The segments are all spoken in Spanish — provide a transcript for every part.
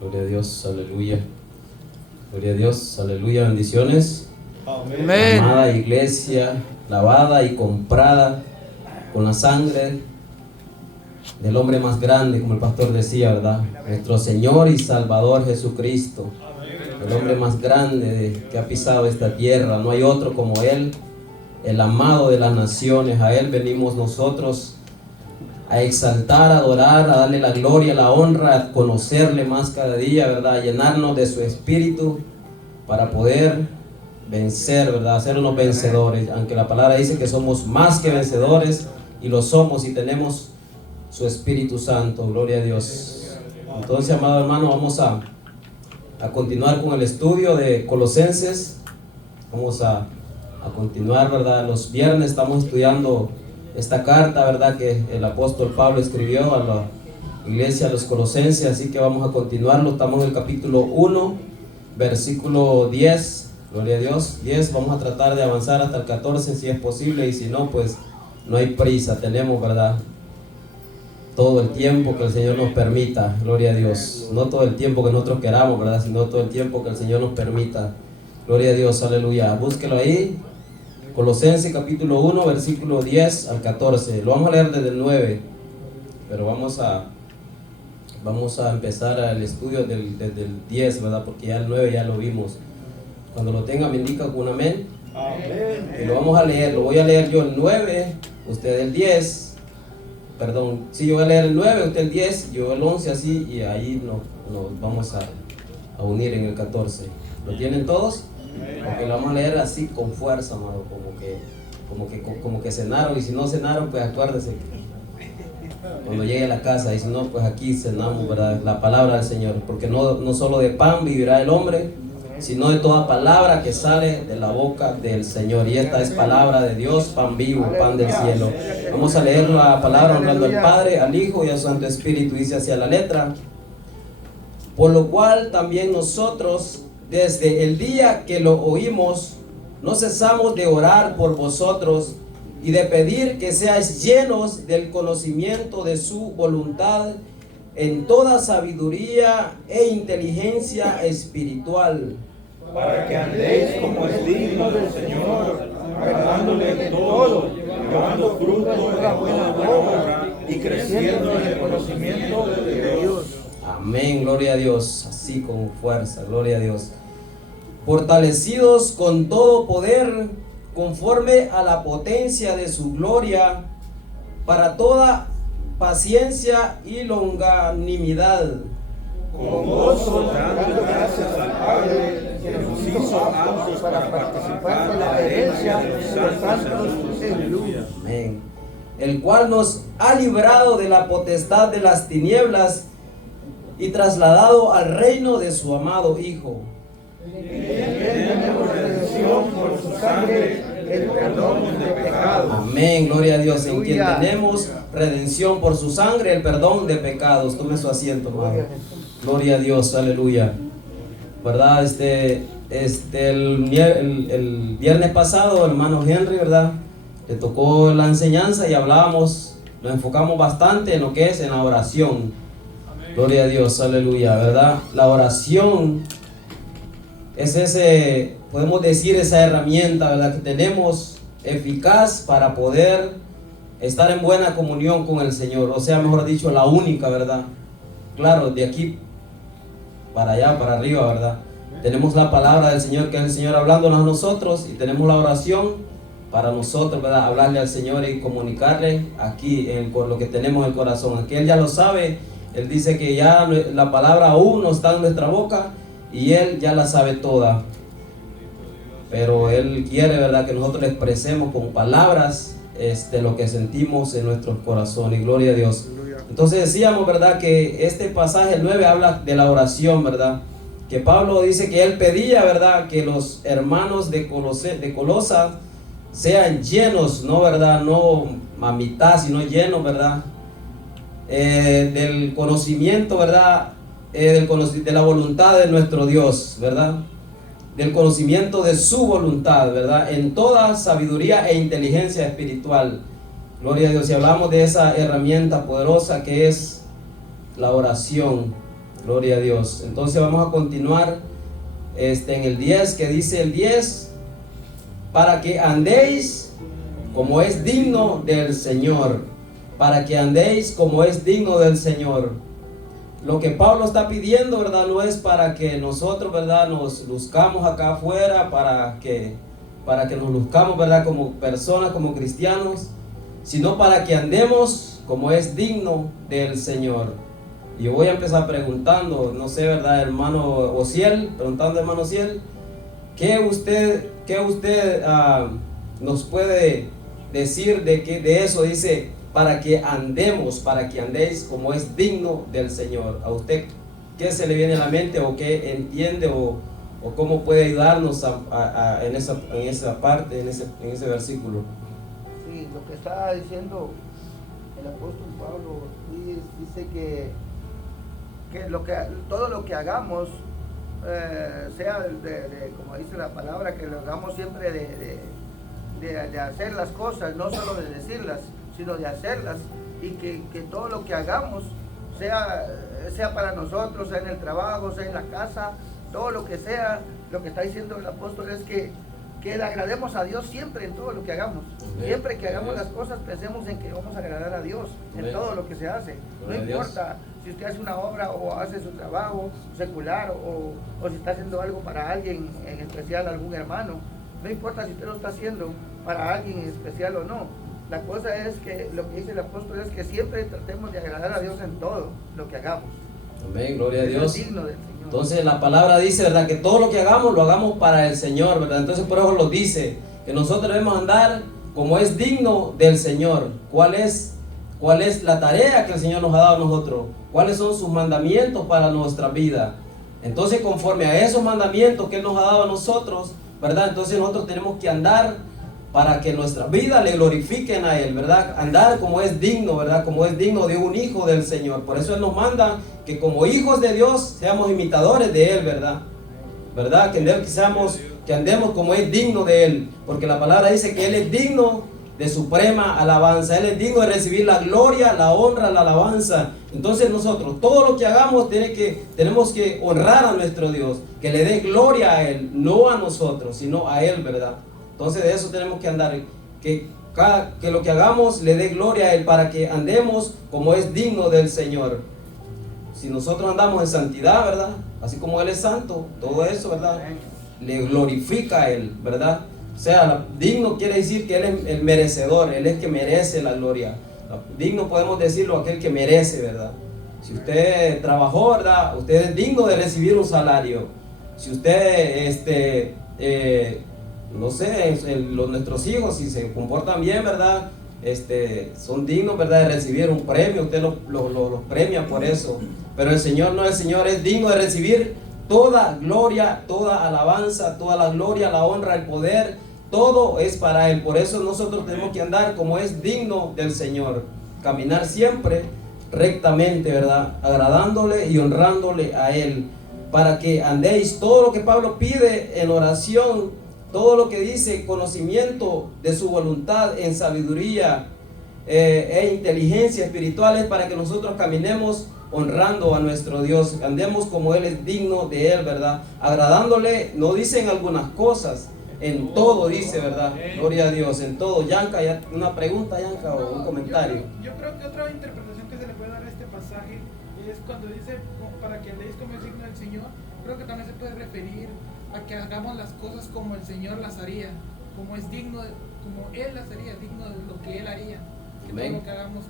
Gloria a Dios, aleluya. Gloria a Dios, aleluya, bendiciones. Amén. Amada iglesia, lavada y comprada con la sangre del hombre más grande, como el pastor decía, ¿verdad? Nuestro Señor y Salvador Jesucristo, el hombre más grande que ha pisado esta tierra. No hay otro como Él, el amado de las naciones. A Él venimos nosotros a exaltar, a adorar, a darle la gloria, la honra, a conocerle más cada día, ¿verdad? A llenarnos de su espíritu para poder vencer, ¿verdad? Ser unos vencedores, aunque la palabra dice que somos más que vencedores, y lo somos y tenemos su Espíritu Santo. Gloria a Dios. Entonces, amado hermano, vamos a continuar con el estudio de Colosenses. Vamos a continuar, ¿verdad? Los viernes estamos estudiando esta carta, ¿verdad?, que el apóstol Pablo escribió a la iglesia, a los colosenses. Así que vamos a continuarlo. Estamos en el capítulo 1, versículo 10. Gloria a Dios, 10. Vamos a tratar de avanzar hasta el 14 si es posible, y si no, pues no hay prisa. Tenemos, ¿verdad?, todo el tiempo que el Señor nos permita. Gloria a Dios. No todo el tiempo que nosotros queramos, ¿verdad?, sino todo el tiempo que el Señor nos permita. Gloria a Dios, aleluya. Búsquelo ahí. Colosenses capítulo 1, versículo 10 al 14. Lo vamos a leer desde el 9, pero vamos a empezar el estudio desde el 10, ¿verdad? Porque ya el 9 ya lo vimos. Cuando lo tenga me indica con un amén. Amén. Y lo vamos a leer. Lo voy a leer yo el 9, usted el 10. Perdón, si yo voy a leer el 9, usted el 10, yo el 11, así, y ahí nos vamos a unir en el 14. ¿Lo tienen todos? Porque lo vamos a leer así con fuerza, amado, como que cenaron, y si no cenaron, pues acuérdense cuando llegue a la casa, y si no, pues aquí cenamos, ¿verdad?, la palabra del Señor, porque no solo de pan vivirá el hombre, sino de toda palabra que sale de la boca del Señor. Y esta es palabra de Dios, pan vivo, pan del cielo. Vamos a leer la palabra honrando al Padre, al Hijo y al Santo Espíritu. Dice hacia la letra: por lo cual también nosotros, desde el día que lo oímos, no cesamos de orar por vosotros y de pedir que seáis llenos del conocimiento de su voluntad en toda sabiduría e inteligencia espiritual, Para que andéis como es digno del Señor, agradándole en todo, llevando fruto en la buena obra y creciendo en el conocimiento de Dios. Amén, gloria a Dios, así con fuerza, gloria a Dios. Fortalecidos con todo poder, conforme a la potencia de su gloria, para toda paciencia y longanimidad, Con gozo, dando gracias al Padre, que nos hizo aptos para participar de la herencia de los santos. Aleluya. amén, el cual nos ha librado de la potestad de las tinieblas y trasladado al reino de su amado Hijo. Tenemos redención por su sangre, el perdón de pecados. Amén, gloria a Dios, en quien tenemos redención por su sangre, el perdón de pecados. Tome su asiento, hermano. Gloria a Dios, aleluya. ¿Verdad? El viernes pasado, el hermano Henry, ¿verdad?, le tocó la enseñanza y hablábamos, nos enfocamos bastante en lo que es en la oración. Gloria a Dios, aleluya, ¿verdad? La oración es podemos decir, esa herramienta, ¿verdad?, que tenemos eficaz para poder estar en buena comunión con el Señor. O sea, mejor dicho, la única, ¿verdad? Claro, de aquí para allá, para arriba, ¿verdad? Tenemos la palabra del Señor, que es el Señor hablándonos a nosotros, y tenemos la oración para nosotros, ¿verdad?, hablarle al Señor y comunicarle aquí con lo que tenemos en el corazón. Aquí Él ya lo sabe. Él dice que ya la palabra aún no está en nuestra boca y Él ya la sabe toda. Pero Él quiere, ¿verdad?, que nosotros le expresemos con palabras lo que sentimos en nuestros corazones. Gloria a Dios. Entonces decíamos, ¿verdad?, que este pasaje 9 habla de la oración, ¿verdad? Que Pablo dice que él pedía, ¿verdad?, que los hermanos de Colosa sean llenos, no, ¿verdad?, no a mitad, sino llenos, ¿verdad?, del conocimiento, ¿verdad?, de la voluntad de nuestro Dios, ¿verdad?, del conocimiento de su voluntad, ¿verdad?, en toda sabiduría e inteligencia espiritual. Gloria a Dios. Y hablamos de esa herramienta poderosa que es la oración. Gloria a Dios. Entonces vamos a continuar en el 10, que dice el 10, para que andéis como es digno del Señor. Para que andéis como es digno del Señor. Lo que Pablo está pidiendo, ¿verdad? No es para que nosotros, ¿verdad?, nos luzcamos acá afuera, para que nos luzcamos, ¿verdad?, como personas, como cristianos, sino para que andemos como es digno del Señor. Y yo voy a empezar preguntando, no sé, ¿verdad?, hermano Ociel, preguntando hermano Ociel, ¿qué usted nos puede decir de eso? Dice, para que andéis como es digno del Señor. ¿A usted qué se le viene a la mente, o qué entiende, o cómo puede ayudarnos en esa parte, en ese versículo? Sí, lo que está diciendo el apóstol Pablo dice que todo lo que hagamos, sea como dice la palabra, que lo hagamos siempre de hacer las cosas, no solo de decirlas, sino de hacerlas, y que todo lo que hagamos sea para nosotros, sea en el trabajo, sea en la casa, todo lo que sea. Lo que está diciendo el apóstol es que le agrademos a Dios siempre en todo lo que hagamos. Siempre que hagamos las cosas, pensemos en que vamos a agradar a Dios en todo lo que se hace. No importa si usted hace una obra o hace su trabajo secular, o si está haciendo algo para alguien en especial, algún hermano. No importa si usted lo está haciendo para alguien en especial o no. La cosa es que lo que dice el apóstol es que siempre tratemos de agradar a Dios en todo lo que hagamos. Amén, gloria a Dios. Es digno del Señor. Entonces la palabra dice, ¿verdad?, que todo lo que hagamos lo hagamos para el Señor, ¿verdad? Entonces por eso lo dice, que nosotros debemos andar como es digno del Señor. ¿Cuál es la tarea que el Señor nos ha dado a nosotros? ¿Cuáles son sus mandamientos para nuestra vida? Entonces, conforme a esos mandamientos que Él nos ha dado a nosotros, ¿verdad?, entonces nosotros tenemos que andar para que nuestra vida le glorifiquen a Él, ¿verdad? Andar como es digno, ¿verdad? Como es digno de un hijo del Señor. Por eso Él nos manda que como hijos de Dios seamos imitadores de Él, ¿verdad? ¿Verdad? Que andemos como es digno de Él. Porque la palabra dice que Él es digno de suprema alabanza. Él es digno de recibir la gloria, la honra, la alabanza. Entonces nosotros, todo lo que hagamos, tenemos que honrar a nuestro Dios. Que le dé gloria a Él, no a nosotros, sino a Él, ¿verdad? Entonces de eso tenemos que andar, que lo que hagamos le dé gloria a Él, para que andemos como es digno del Señor. Si nosotros andamos en santidad, ¿verdad?, así como Él es santo, todo eso, ¿verdad?, le glorifica a Él, ¿verdad? O sea, digno quiere decir que Él es el merecedor, Él es el que merece la gloria. Digno podemos decirlo aquel que merece, ¿verdad? Si usted trabajó, ¿verdad?, usted es digno de recibir un salario. Si usted, no sé, nuestros hijos, si se comportan bien, ¿verdad?, son dignos, ¿verdad?, de recibir un premio. Usted los premia por eso. Pero el Señor no, el Señor es digno de recibir toda gloria, toda alabanza, toda la gloria, la honra, el poder, todo es para Él. Por eso nosotros tenemos que andar como es digno del Señor, caminar siempre rectamente, ¿verdad?, agradándole y honrándole a Él, para que andéis todo lo que Pablo pide en oración, todo lo que dice, conocimiento de su voluntad en sabiduría e inteligencia espirituales, para que nosotros caminemos honrando a nuestro Dios, andemos como Él es digno de Él, ¿verdad?, agradándole. No dicen algunas cosas, en todo dice, ¿verdad? Gloria a Dios, en todo. Yanka, una pregunta, Yanka, o un comentario. Yo creo que otra interpretación que se le puede dar a este pasaje es cuando dice para que andéis como es digno del Señor. Creo que también se puede referir a que hagamos las cosas como el Señor las haría, como es digno, como Él las haría, digno de lo que Él haría. Que todo lo que hagamos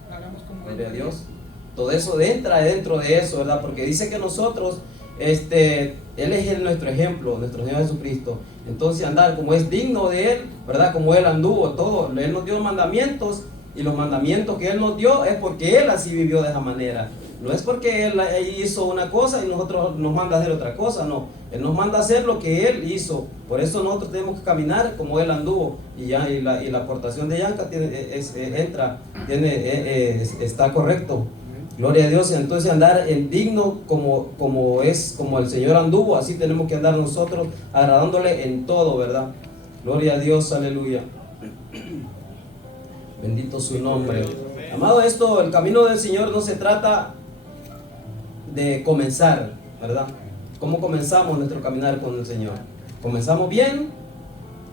como Él. Gloria a Dios. Todo eso entra dentro de eso, ¿verdad? Porque dice que nosotros, Él es nuestro ejemplo, nuestro Señor Jesucristo. Entonces andar como es digno de Él, ¿verdad? Como Él anduvo, todo. Él nos dio mandamientos, y los mandamientos que Él nos dio es porque Él así vivió de esa manera. No es porque Él hizo una cosa y nosotros nos manda a hacer otra cosa, no. Él nos manda a hacer lo que Él hizo. Por eso nosotros tenemos que caminar como Él anduvo. Y la aportación de Yanka está correcto. Gloria a Dios. Entonces andar en digno como el Señor anduvo, así tenemos que andar nosotros, agradándole en todo, ¿verdad? Gloria a Dios, aleluya. Bendito su nombre. Amado, el camino del Señor no se trata de comenzar, ¿verdad? ¿Cómo comenzamos nuestro caminar con el Señor? Comenzamos bien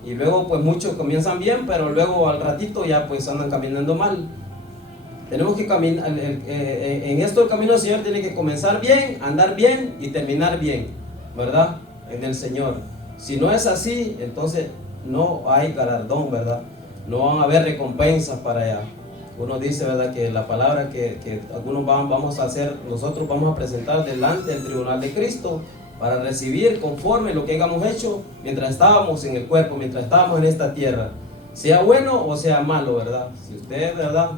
y luego pues muchos comienzan bien, pero luego al ratito ya pues andan caminando mal. Tenemos que caminar, en esto el camino del Señor tiene que comenzar bien, andar bien y terminar bien, ¿verdad? En el Señor. Si no es así, entonces no hay galardón, ¿verdad? No van a haber recompensas para allá. Uno dice, ¿verdad?, que la palabra que algunos vamos a hacer, nosotros vamos a presentar delante del tribunal de Cristo para recibir conforme lo que hayamos hecho mientras estábamos en el cuerpo, mientras estábamos en esta tierra, sea bueno o sea malo, ¿verdad? Si usted, ¿verdad?,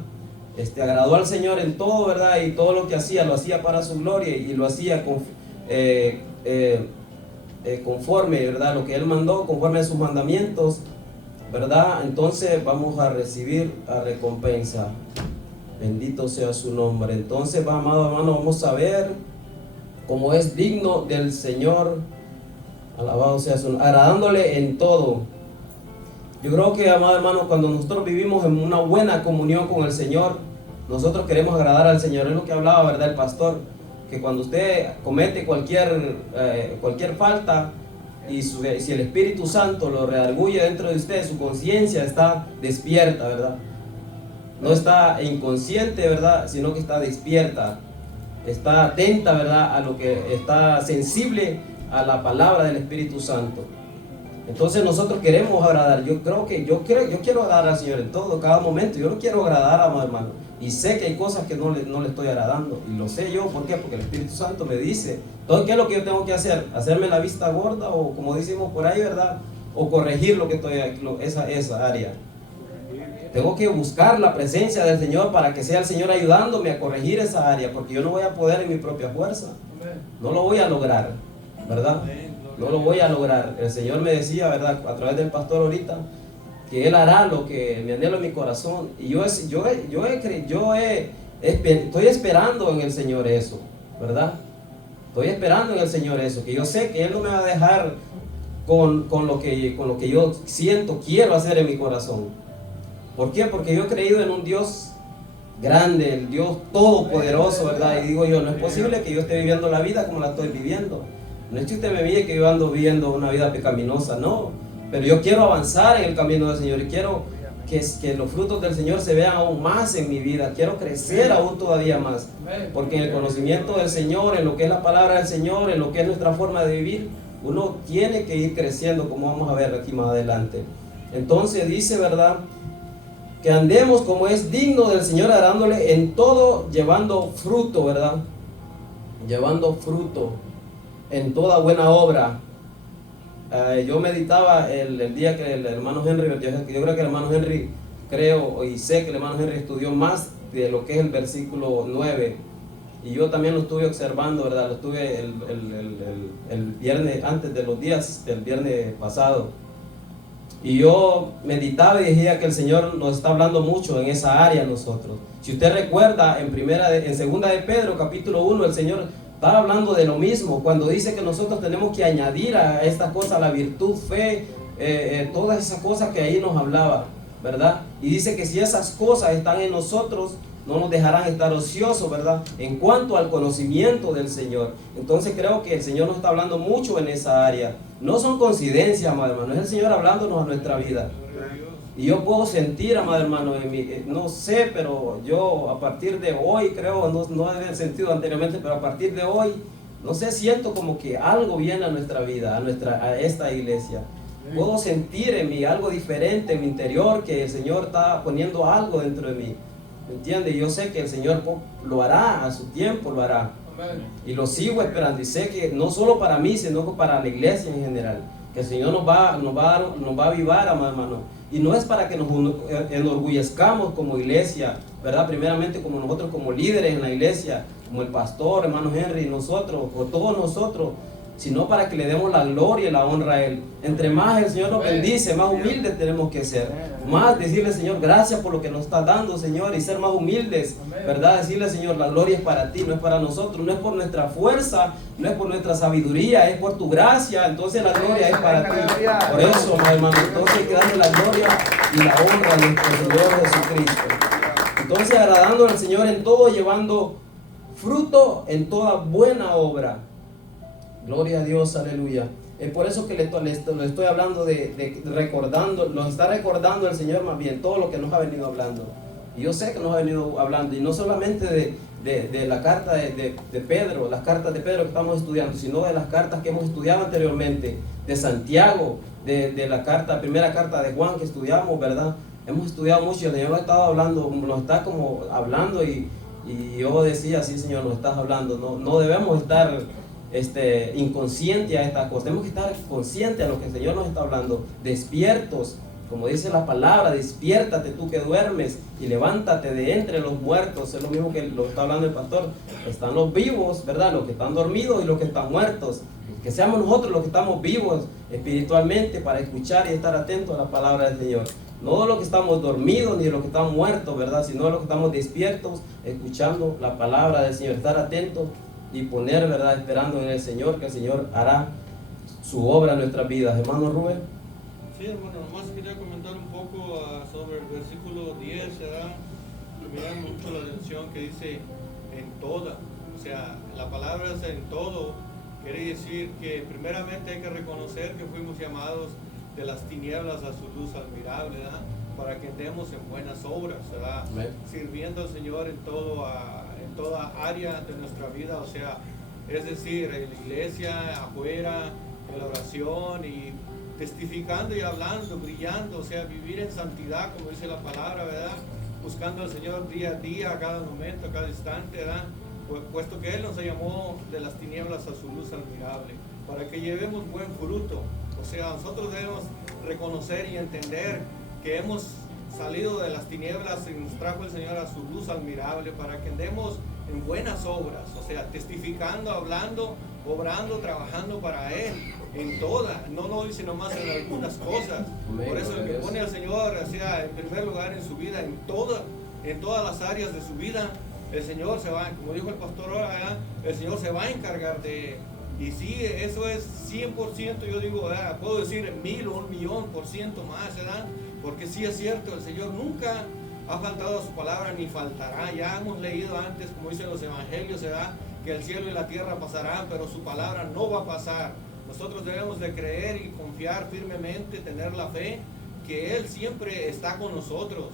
agradó al Señor en todo, ¿verdad?, y todo lo que hacía, lo hacía para su gloria y lo hacía conforme, ¿verdad?, lo que Él mandó, conforme a sus mandamientos, ¿verdad? Entonces vamos a recibir la recompensa. Bendito sea su nombre. Entonces, amado hermano, vamos a ver cómo es digno del Señor. Alabado sea su nombre, agradándole en todo. Yo creo que, amado hermano, cuando nosotros vivimos en una buena comunión con el Señor, nosotros queremos agradar al Señor. Es lo que hablaba, ¿verdad?, el pastor, que cuando usted comete cualquier falta, y si el Espíritu Santo lo redarguye dentro de usted, su conciencia está despierta, ¿verdad? No está inconsciente, ¿verdad?, sino que está despierta, está atenta, ¿verdad?, a lo que está sensible a la palabra del Espíritu Santo. Entonces nosotros queremos agradar. Yo quiero agradar al Señor en todo, cada momento. Yo no quiero agradar a mi hermano. Y sé que hay cosas que no le estoy agradando. Y lo sé yo, ¿por qué? Porque el Espíritu Santo me dice. Entonces, ¿qué es lo que yo tengo que hacer? ¿Hacerme la vista gorda? O como decimos por ahí, ¿verdad? O corregir lo que estoy, esa área. Tengo que buscar la presencia del Señor para que sea el Señor ayudándome a corregir esa área. Porque yo no voy a poder en mi propia fuerza. No lo voy a lograr, ¿verdad? No lo voy a lograr. El Señor me decía, ¿verdad?, a través del pastor ahorita, que Él hará lo que me anhelo en mi corazón. Y estoy esperando en el Señor eso, ¿verdad? Estoy esperando en el Señor eso, que yo sé que Él no me va a dejar con lo que yo siento, quiero hacer en mi corazón. ¿Por qué? Porque yo he creído en un Dios grande, el Dios todopoderoso, ¿verdad? Y digo yo, no es posible que yo esté viviendo la vida como la estoy viviendo. No es que usted me mire que yo ando viviendo una vida pecaminosa, no. Pero yo quiero avanzar en el camino del Señor y quiero que los frutos del Señor se vean aún más en mi vida. Quiero crecer aún todavía más. Porque en el conocimiento del Señor, en lo que es la palabra del Señor, en lo que es nuestra forma de vivir, uno tiene que ir creciendo, como vamos a ver aquí más adelante. Entonces dice, ¿verdad?, que andemos como es digno del Señor, agradándole en todo, llevando fruto, ¿verdad? Llevando fruto en toda buena obra. Yo meditaba el día que el hermano Henry, yo creo que el hermano Henry, creo y sé que el hermano Henry estudió más de lo que es el versículo 9, y yo también lo estuve observando, ¿verdad? Lo estuve el viernes, antes de los días del viernes pasado, y yo meditaba y decía que el Señor nos está hablando mucho en esa área a nosotros. Si usted recuerda, en segunda de Pedro, capítulo 1, el Señor está hablando de lo mismo, cuando dice que nosotros tenemos que añadir a estas cosas la virtud, fe, todas esas cosas que ahí nos hablaba, ¿verdad? Y dice que si esas cosas están en nosotros, no nos dejarán estar ociosos, ¿verdad?, en cuanto al conocimiento del Señor. Entonces creo que el Señor nos está hablando mucho en esa área. No son coincidencias, amado hermano, es el Señor hablándonos a nuestra vida. Y yo puedo sentir, amado hermano, no sé, pero yo a partir de hoy, creo, no había sentido anteriormente, pero a partir de hoy, no sé, siento como que algo viene a nuestra vida, a esta iglesia. Puedo sentir en mí algo diferente en mi interior, que el Señor está poniendo algo dentro de mí. ¿Me entiende? Y yo sé que el Señor lo hará, a su tiempo lo hará. Y lo sigo esperando, y sé que no solo para mí, sino para la iglesia en general, que el Señor nos va a avivar, amado hermano. Y no es para que nos enorgullezcamos como iglesia, ¿verdad? Primeramente como nosotros, como líderes en la iglesia, como el pastor, hermano Henry, nosotros, o todos nosotros, sino para que le demos la gloria y la honra a Él. Entre más el Señor nos bendice, más humildes tenemos que ser. Más decirle, Señor, gracias por lo que nos estás dando, Señor, y ser más humildes, ¿verdad? Decirle, Señor, la gloria es para ti, no es para nosotros, no es por nuestra fuerza, no es por nuestra sabiduría, es por tu gracia. Entonces la gloria es para ti. Por eso, hermano, entonces hay que darle la gloria y la honra a nuestro Señor Jesucristo. Entonces, agradando al Señor en todo, llevando fruto en toda buena obra. Gloria a Dios, aleluya. Es por eso que le estoy hablando recordando, nos está recordando el Señor más bien todo lo que nos ha venido hablando. Y yo sé que nos ha venido hablando, y no solamente de la carta de Pedro, las cartas de Pedro que estamos estudiando, sino de las cartas que hemos estudiado anteriormente, de Santiago, de la primera carta de Juan que estudiamos, ¿verdad? Hemos estudiado mucho y el Señor nos estaba hablando, nos está como hablando y yo decía, sí Señor, nos estás hablando, no debemos estar inconscientes a estas cosas, tenemos que estar conscientes a lo que el Señor nos está hablando, despiertos, como dice la palabra, despiértate tú que duermes y levántate de entre los muertos. Es lo mismo que lo está hablando el pastor. Están los vivos, ¿verdad? Los que están dormidos y los que están muertos. Que seamos nosotros los que estamos vivos espiritualmente para escuchar y estar atentos a la palabra del Señor. No los que estamos dormidos ni los que están muertos, ¿verdad? Sino los que estamos despiertos, escuchando la palabra del Señor. Estar atentos y poner, ¿verdad? Esperando en el Señor, que el Señor hará su obra en nuestras vidas. Hermano Rubén. Sí, hermano, nomás quería comentar un poco sobre el versículo 10, ¿verdad? Me llama mucho la atención que dice en toda, o sea, la palabra es en todo, quiere decir que primeramente hay que reconocer que fuimos llamados de las tinieblas a su luz admirable, ¿verdad? Para que andemos en buenas obras, ¿verdad? Amén. Sirviendo al Señor en toda área de nuestra vida, o sea, es decir, en la iglesia, afuera, en la oración y testificando y hablando, brillando, o sea, vivir en santidad, como dice la palabra, ¿verdad? Buscando al Señor día a día, a cada momento, a cada instante, ¿verdad? Puesto que Él nos llamó de las tinieblas a su luz admirable, para que llevemos buen fruto. O sea, nosotros debemos reconocer y entender que hemos salido de las tinieblas y nos trajo el Señor a su luz admirable, para que andemos en buenas obras, o sea, testificando, hablando, obrando, trabajando para Él, en todas, no lo dice nomás en algunas cosas. Por eso el que pone al Señor, o sea, en primer lugar en su vida, en todas las áreas de su vida, el Señor se va, como dijo el pastor ahora, el Señor se va a encargar de Él. Y sí, eso es 100%, yo digo, ¿verdad? Puedo decir 1000 o 1,000,000% más, ¿verdad? Porque sí es cierto, el Señor nunca ha faltado a su palabra ni faltará. Ya hemos leído antes, como dicen los evangelios, ¿verdad? Que el cielo y la tierra pasarán, pero su palabra no va a pasar. Nosotros debemos de creer y confiar firmemente, tener la fe que Él siempre está con nosotros.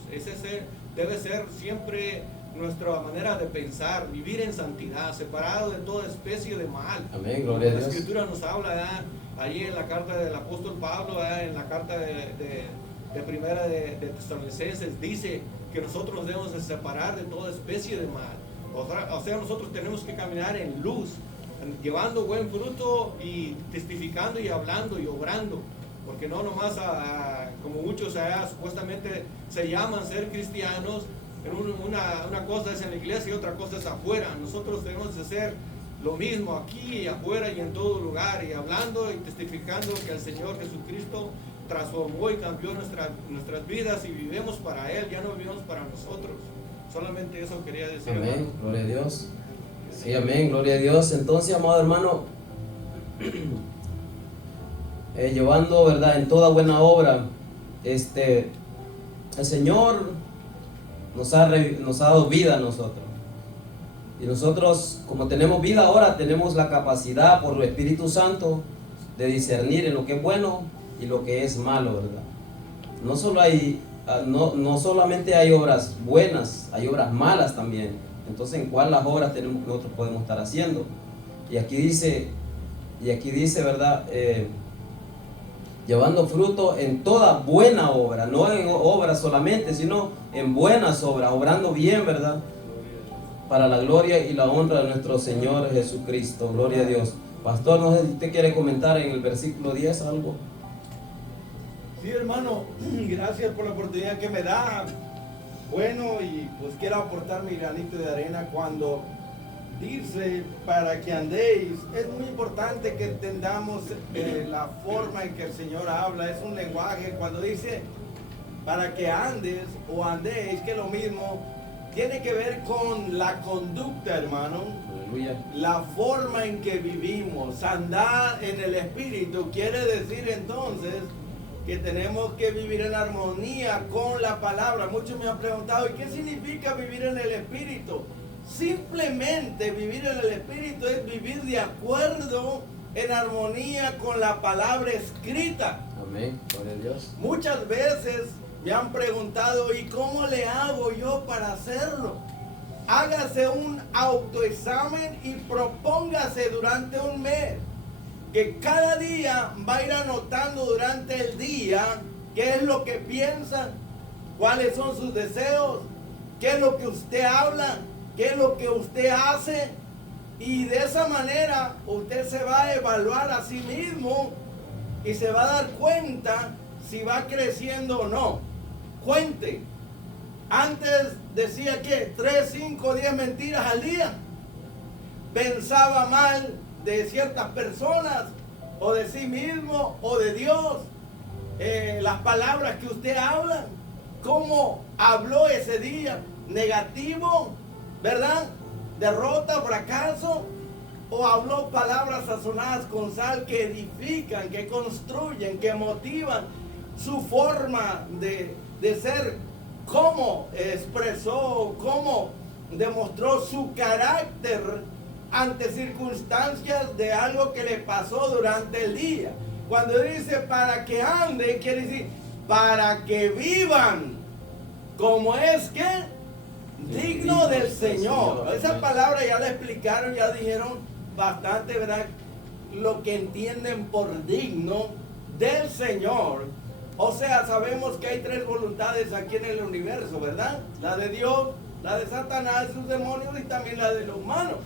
Debe ser siempre nuestra manera de pensar, vivir en santidad, separado de toda especie de mal. Amén, gloria a Dios. La Escritura nos habla allí en la carta del apóstol Pablo, en la carta de primera de Tesalonicenses, dice que nosotros debemos de separar de toda especie de mal. O sea, nosotros tenemos que caminar en luz, llevando buen fruto y testificando y hablando y obrando, porque no nomás como muchos supuestamente se llaman ser cristianos, una cosa es en la iglesia y otra cosa es afuera. Nosotros tenemos que hacer lo mismo aquí y afuera y en todo lugar, y hablando y testificando que el Señor Jesucristo transformó y cambió nuestras vidas y vivimos para Él, ya no vivimos para nosotros. Solamente eso quería decir. Amén, hermano. gloria a Dios. Sí, amén, gloria a Dios. Entonces, amado hermano, llevando, ¿verdad?, en toda buena obra, el Señor nos ha dado vida a nosotros. Y nosotros, como tenemos vida ahora, tenemos la capacidad por el Espíritu Santo de discernir en lo que es bueno y lo que es malo, ¿verdad? No solamente hay obras buenas, hay obras malas también. Entonces, ¿en cuál las obras nosotros podemos estar haciendo? Y aquí dice, ¿verdad? Llevando fruto en toda buena obra, no en obras solamente, sino en buenas obras, obrando bien, ¿verdad? Para la gloria y la honra de nuestro Señor Jesucristo. Gloria a Dios. Pastor, no sé si usted quiere comentar en el versículo 10 algo. Sí, hermano, gracias por la oportunidad que me da. Bueno, y pues quiero aportar mi granito de arena cuando dice para que andéis. Es muy importante que entendamos la forma en que el Señor habla. Es un lenguaje. Cuando dice para que andes o andéis, que es lo mismo, tiene que ver con la conducta, hermano. Aleluya. La forma en que vivimos. Andar en el Espíritu quiere decir entonces que tenemos que vivir en armonía con la palabra. Muchos me han preguntado, ¿y qué significa vivir en el Espíritu? Simplemente vivir en el Espíritu es vivir de acuerdo, en armonía con la palabra escrita. Amén. Gloria a Dios. Muchas veces me han preguntado, ¿y cómo le hago yo para hacerlo? Hágase un autoexamen y propóngase durante un mes que cada día va a ir anotando durante el día qué es lo que piensa, cuáles son sus deseos, qué es lo que usted habla, qué es lo que usted hace, y de esa manera usted se va a evaluar a sí mismo y se va a dar cuenta si va creciendo o no. Cuente. Antes decía que 3, 5, 10 mentiras al día. Pensaba mal de ciertas personas, o de sí mismo, o de Dios. Las palabras que usted habla, cómo habló ese día, negativo, ¿verdad? Derrota, fracaso, o habló palabras sazonadas con sal que edifican, que construyen, que motivan su forma de ser, cómo expresó, cómo demostró su carácter ante circunstancias de algo que le pasó durante el día. Cuando dice para que anden, quiere decir para que vivan como es que digno del Señor. Esa palabra ya la explicaron, ya dijeron bastante, ¿verdad? Lo que entienden por digno del Señor. O sea, sabemos que hay 3 voluntades aquí en el universo, ¿verdad? La de Dios, la de Satanás, sus demonios, y también la de los humanos.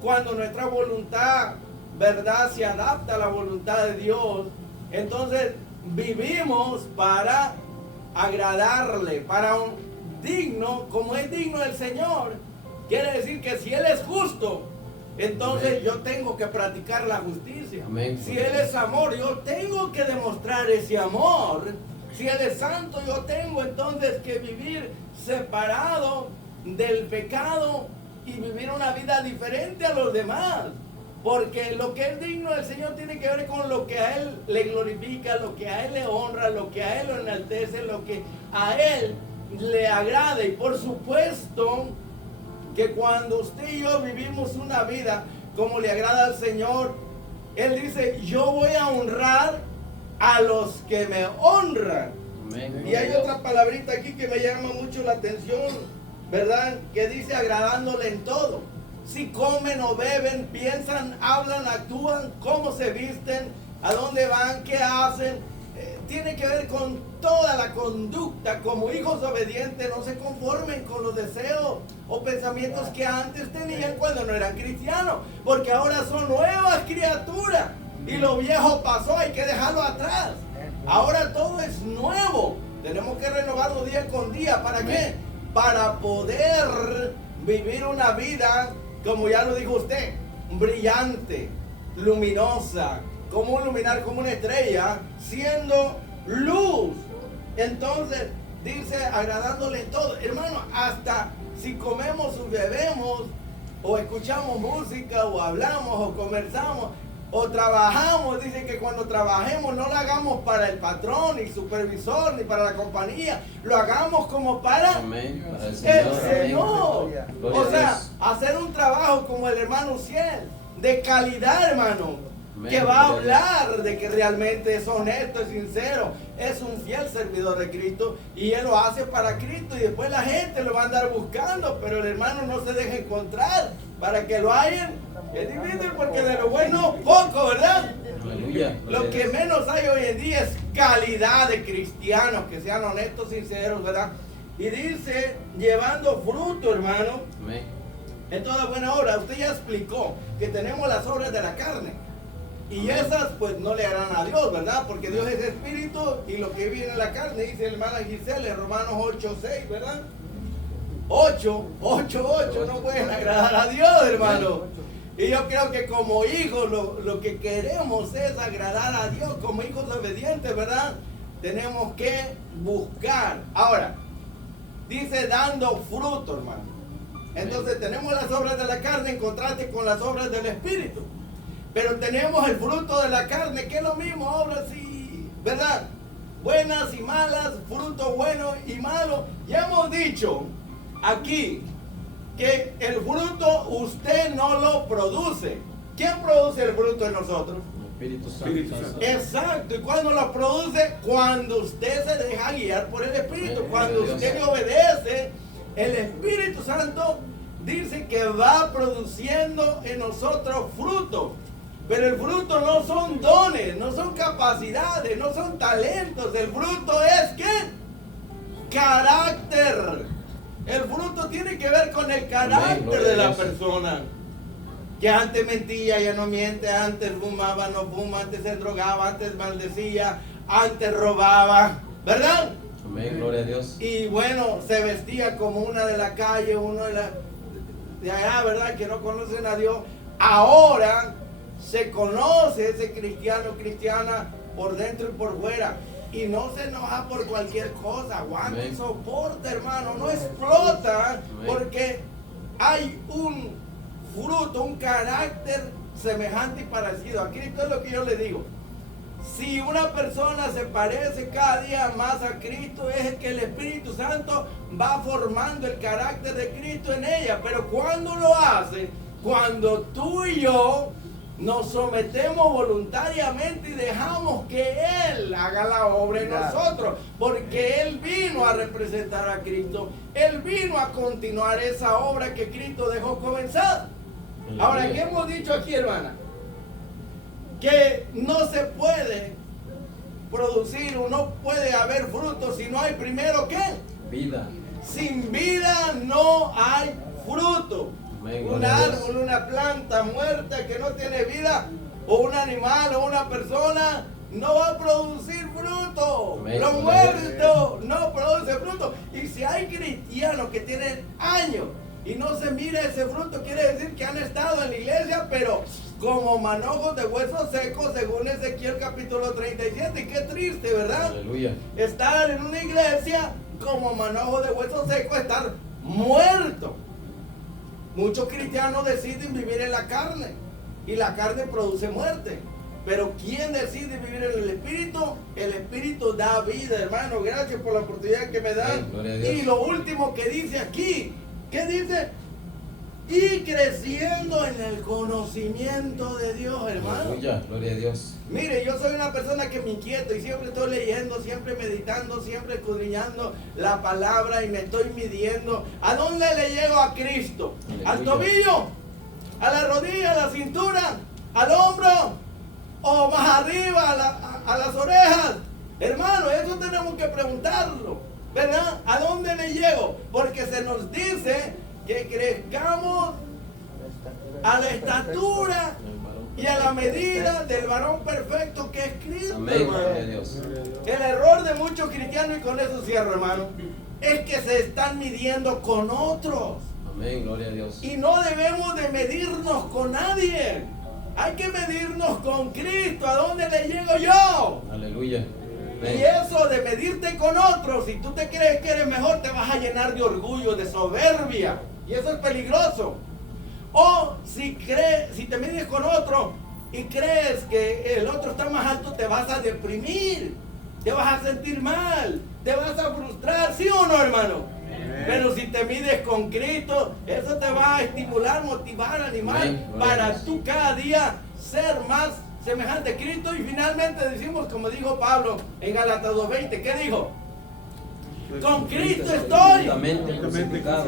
Cuando nuestra voluntad, ¿verdad?, se adapta a la voluntad de Dios, entonces vivimos para agradarle, para un digno, como es digno el Señor. Quiere decir que si Él es justo, entonces amén, yo tengo que practicar la justicia. Amén. Si Él es amor, yo tengo que demostrar ese amor. Si Él es santo, yo tengo entonces que vivir separado del pecado y vivir una vida diferente a los demás. Porque lo que es digno del Señor tiene que ver con lo que a Él le glorifica, lo que a Él le honra, lo que a Él lo enaltece, lo que a Él le agrada. Y por supuesto que cuando usted y yo vivimos una vida como le agrada al Señor, Él dice, yo voy a honrar a los que me honran. Amén. Y hay otra palabrita aquí que me llama mucho la atención, ¿verdad? Que dice agradándole en todo. Si comen o beben, piensan, hablan, actúan, cómo se visten, a dónde van, qué hacen. Tiene que ver con toda la conducta. Como hijos obedientes, no se conformen con los deseos o pensamientos que antes tenían cuando no eran cristianos, porque ahora son nuevas criaturas y lo viejo pasó, hay que dejarlo atrás. Ahora todo es nuevo. Tenemos que renovarlo día con día. ¿Para qué? Para poder vivir una vida, como ya lo dijo usted, brillante, luminosa, como un luminar, como una estrella, siendo luz. Entonces, dice, agradándole en todo. Hermano, hasta si comemos o bebemos, o escuchamos música, o hablamos, o conversamos, o trabajamos, dice que cuando trabajemos no lo hagamos para el patrón, ni supervisor, ni para la compañía, lo hagamos como para, amén, para el Señor. O sea, hacer un trabajo como el hermano Uziel, de calidad, hermano. Amén. Que va a hablar de que realmente es honesto, es sincero, es un fiel servidor de Cristo, y él lo hace para Cristo, y después la gente lo va a andar buscando, pero el hermano no se deja encontrar para que lo hayan. Es difícil porque de lo bueno poco, ¿verdad? Aleluya. Lo que menos hay hoy en día es calidad de cristianos que sean honestos, sinceros, ¿verdad? Y dice, llevando fruto, hermano, amén, en toda buena obra. Usted ya explicó que tenemos las obras de la carne. Y esas pues no le harán a Dios, ¿verdad? Porque Dios es espíritu y lo que viene en la carne, dice el hermana Giselle en Romanos 8:6, ¿verdad? 8, no pueden agradar a Dios, hermano. Y yo creo que como hijos lo que queremos es agradar a Dios, como hijos obedientes, ¿verdad? Tenemos que buscar. Ahora, dice dando fruto, hermano. Entonces tenemos las obras de la carne en contraste con las obras del espíritu. Pero tenemos el fruto de la carne, que es lo mismo, obras y, ¿verdad? Buenas y malas, fruto bueno y malo. Ya hemos dicho aquí que el fruto usted no lo produce. ¿Quién produce el fruto en nosotros? Espíritu Santo. Exacto. ¿Y cuándo lo produce? Cuando usted se deja guiar por el Espíritu. Cuando usted le obedece, el Espíritu Santo dice que va produciendo en nosotros fruto. Pero el fruto no son dones, no son capacidades, no son talentos. El fruto es ¿qué? Carácter. El fruto tiene que ver con el carácter de la persona. Que antes mentía, ya no miente, antes fumaba, no fuma, antes se drogaba, antes maldecía, antes robaba, ¿verdad? Amén, gloria a Dios. Y bueno, se vestía como una de la calle, uno de allá, ¿verdad? Que no conocen a Dios. Ahora se conoce ese cristiano, cristiana, por dentro y por fuera. Y no se enoja por cualquier cosa, aguanta y soporta, hermano, no explota. Amén. Porque hay un fruto, un carácter semejante y parecido a Cristo. Es lo que yo le digo. Si una persona se parece cada día más a Cristo, es que el Espíritu Santo va formando el carácter de Cristo en ella. Pero ¿cuándo lo hace? Cuando tú y yo nos sometemos voluntariamente y dejamos que Él haga la obra en nosotros. Porque Él vino a representar a Cristo. Él vino a continuar esa obra que Cristo dejó comenzar. Ahora, ¿qué hemos dicho aquí, hermana? Que no se puede producir o no puede haber fruto si no hay primero ¿qué? Vida. Sin vida no hay fruto. Amén, un árbol, una planta muerta que no tiene vida, o un animal o una persona, no va a producir fruto. Amén, Lo muerto no produce fruto. Y si hay cristianos que tienen años y no se mira ese fruto, quiere decir que han estado en la iglesia, pero como manojos de huesos secos, según Ezequiel capítulo 37. Y qué triste, ¿verdad? Aleluya. Estar en una iglesia como manojo de huesos secos, estar muerto. Muchos cristianos deciden vivir en la carne y la carne produce muerte. Pero ¿quién decide vivir en el Espíritu? El Espíritu da vida, hermano. Gracias por la oportunidad que me dan. Y lo último que dice aquí, ¿qué dice? Y creciendo en el conocimiento de Dios, hermano. Aleluya, gloria a Dios. Mire, yo soy una persona que me inquieto y siempre estoy leyendo, siempre meditando, siempre escudriñando la palabra y me estoy midiendo. ¿A dónde le llego a Cristo? Aleluya. ¿Al tobillo? ¿A la rodilla? ¿A la cintura? ¿Al hombro? ¿O más arriba? ¿A las orejas? Hermano, eso tenemos que preguntarlo, ¿verdad? ¿A dónde le llego? Porque se nos dice que crezcamos a la estatura y a la medida del varón perfecto que es Cristo. Amén, gloria a Dios. El error de muchos cristianos, y con eso cierro, hermano, es que se están midiendo con otros. Amén, gloria a Dios. Y no debemos de medirnos con nadie. Hay que medirnos con Cristo. ¿A dónde le llego yo? Aleluya. Amén. Y eso de medirte con otros, si tú te crees que eres mejor, te vas a llenar de orgullo, de soberbia. Y eso es peligroso. O si te mides con otro y crees que el otro está más alto, te vas a deprimir, te vas a sentir mal, te vas a frustrar, ¿sí o no, hermano? Amén. Pero si te mides con Cristo, eso te va a estimular, motivar, animar. Amén. Para tú cada día ser más semejante a Cristo. Y finalmente decimos, como dijo Pablo en Gálatas 2:20, ¿qué dijo? Con Cristo estoy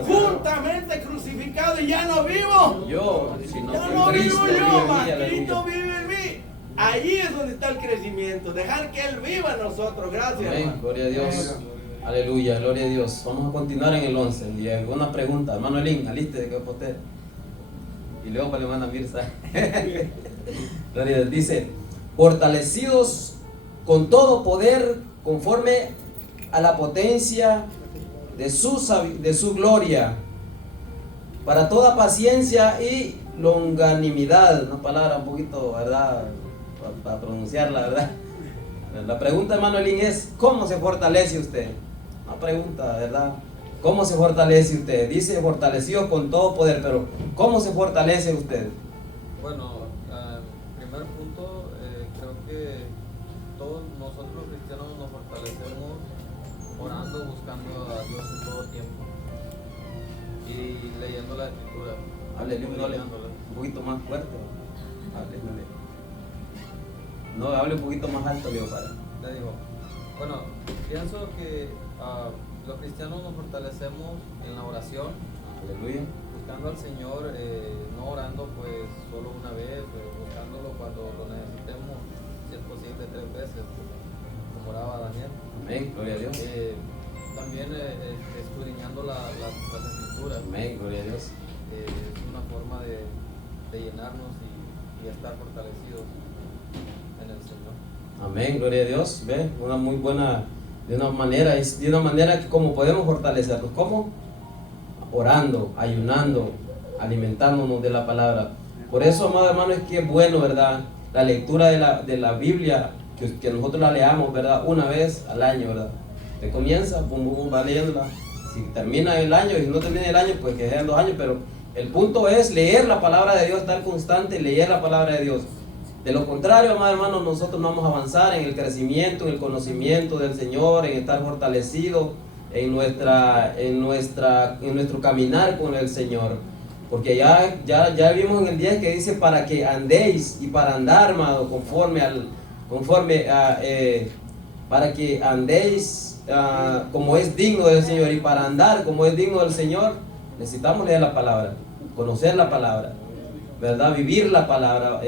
juntamente crucificado y ya no vivo yo, sino ya que no Cristo vivo yo, mas vive en mí. Cristo vive en mí. Ahí es donde está el crecimiento, dejar que Él viva en nosotros. Gracias, Amén, hermano. gloria a Dios. Aleluya, gloria a Dios. Vamos a continuar en el 11. Y alguna pregunta, hermano Elín, aliste de que usted. Y luego para la hermana Mirza. Gloria a Dios. Dice, fortalecidos con todo poder conforme a la potencia de su gloria, para toda paciencia y longanimidad. Una palabra un poquito, ¿verdad?, para pronunciarla, ¿verdad? La pregunta, hermano Elín, es ¿cómo se fortalece usted? Una pregunta, ¿verdad? ¿Cómo se fortalece usted? Dice fortalecido con todo poder, pero ¿cómo se fortalece usted? Bueno, primer punto, creo que todos nosotros los cristianos nos fortalecemos orando, buscando a Dios en todo tiempo. y leyendo la escritura. Háblele Leyéndola. un poquito más fuerte. Háblele. No, hable un poquito más alto, Leo, para. Le digo, bueno, pienso que los cristianos nos fortalecemos en la oración, Aleluya. buscando al Señor, no orando pues solo una vez, buscándolo cuando lo necesitemos, si es posible 3 veces, como oraba Daniel. Amén, gloria a Dios. También escudriñando las escrituras. Amén, gloria a Dios. Es una forma de llenarnos y estar fortalecidos en el Señor. Amén, gloria a Dios. Ve, una muy buena, de una manera que como podemos fortalecernos. ¿Cómo? Orando, ayunando, alimentándonos de la palabra. Por eso, amado hermano, es que es bueno, ¿verdad? La lectura de la Biblia, que nosotros la leamos, ¿verdad? Una vez al año, ¿verdad? Te comienza, va leyéndola. Si termina el año y no termina el año, pues que sean 2 años, pero el punto es leer la palabra de Dios, estar constante, leer la palabra de Dios. De lo contrario, amado hermano, nosotros no vamos a avanzar en el crecimiento, en el conocimiento del Señor, en estar fortalecidos en nuestro caminar con el Señor. Porque ya vimos en el 10 que dice para que andéis, y para andar, amado, para que andéis como es digno del Señor, y para andar como es digno del Señor, necesitamos leer la palabra, conocer la palabra, ¿verdad? Vivir la palabra,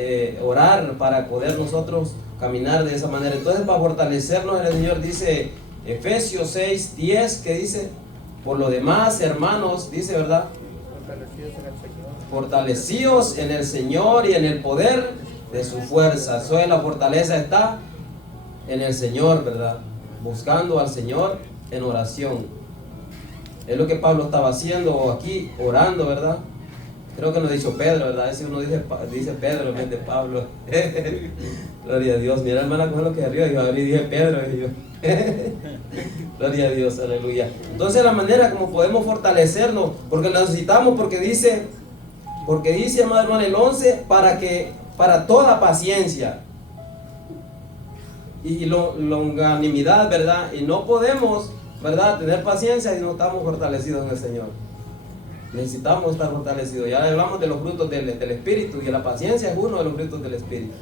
orar para poder nosotros caminar de esa manera. Entonces, para fortalecernos en el Señor, dice Efesios 6:10, que dice, por lo demás, hermanos, dice, ¿verdad? Fortalecidos en el Señor y en el poder de su fuerza. Eso es, la fortaleza está en el Señor, ¿verdad? Buscando al Señor en oración. Es lo que Pablo estaba haciendo aquí, orando, ¿verdad? Creo que nos dicho Pedro, ¿verdad? Ese uno dice Pedro en vez de Pablo. Gloria a Dios. Mira, hermana, con lo que arriba, yo dije Pedro. Y yo. Gloria a Dios, aleluya. Entonces, la manera como podemos fortalecernos, porque lo necesitamos, porque dice, amado hermano, el 11, para toda paciencia y longanimidad, ¿verdad? Y no podemos, ¿verdad?, tener paciencia si no estamos fortalecidos en el Señor. Necesitamos estar fortalecidos. Ya hablamos de los frutos del Espíritu, y la paciencia es uno de los frutos del Espíritu.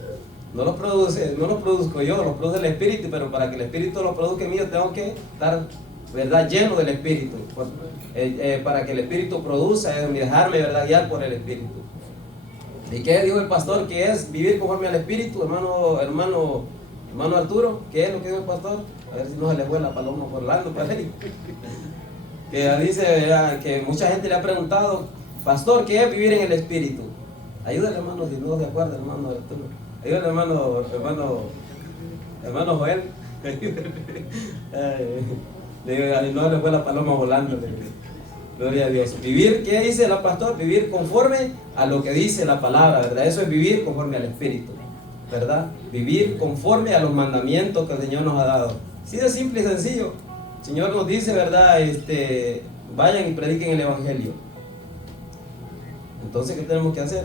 No los produzco yo, los produce el Espíritu, pero para que el Espíritu los produzca en mí, yo tengo que estar, ¿verdad?, lleno del Espíritu. Para que el Espíritu produzca, es dejarme, ¿verdad?, guiar por el Espíritu. ¿Y qué dijo el pastor? ¿Qué es vivir conforme al Espíritu, hermano Arturo? ¿Qué es lo que dijo el pastor? A ver si no se le fue la paloma volando para él. Que dice que mucha gente le ha preguntado, pastor, ¿qué es vivir en el Espíritu? Ayúdale, hermano, si no se acuerda, hermano Arturo. Ayúdale, hermano Joel. No le fue la paloma volando. Gloria a Dios. Vivir, ¿qué dice el pastor? Vivir conforme a lo que dice la palabra, ¿verdad? Eso es vivir conforme al Espíritu, ¿verdad? Vivir conforme a los mandamientos que el Señor nos ha dado. Así de simple y sencillo. El Señor nos dice, ¿verdad? Vayan y prediquen el Evangelio. Entonces, ¿qué tenemos que hacer?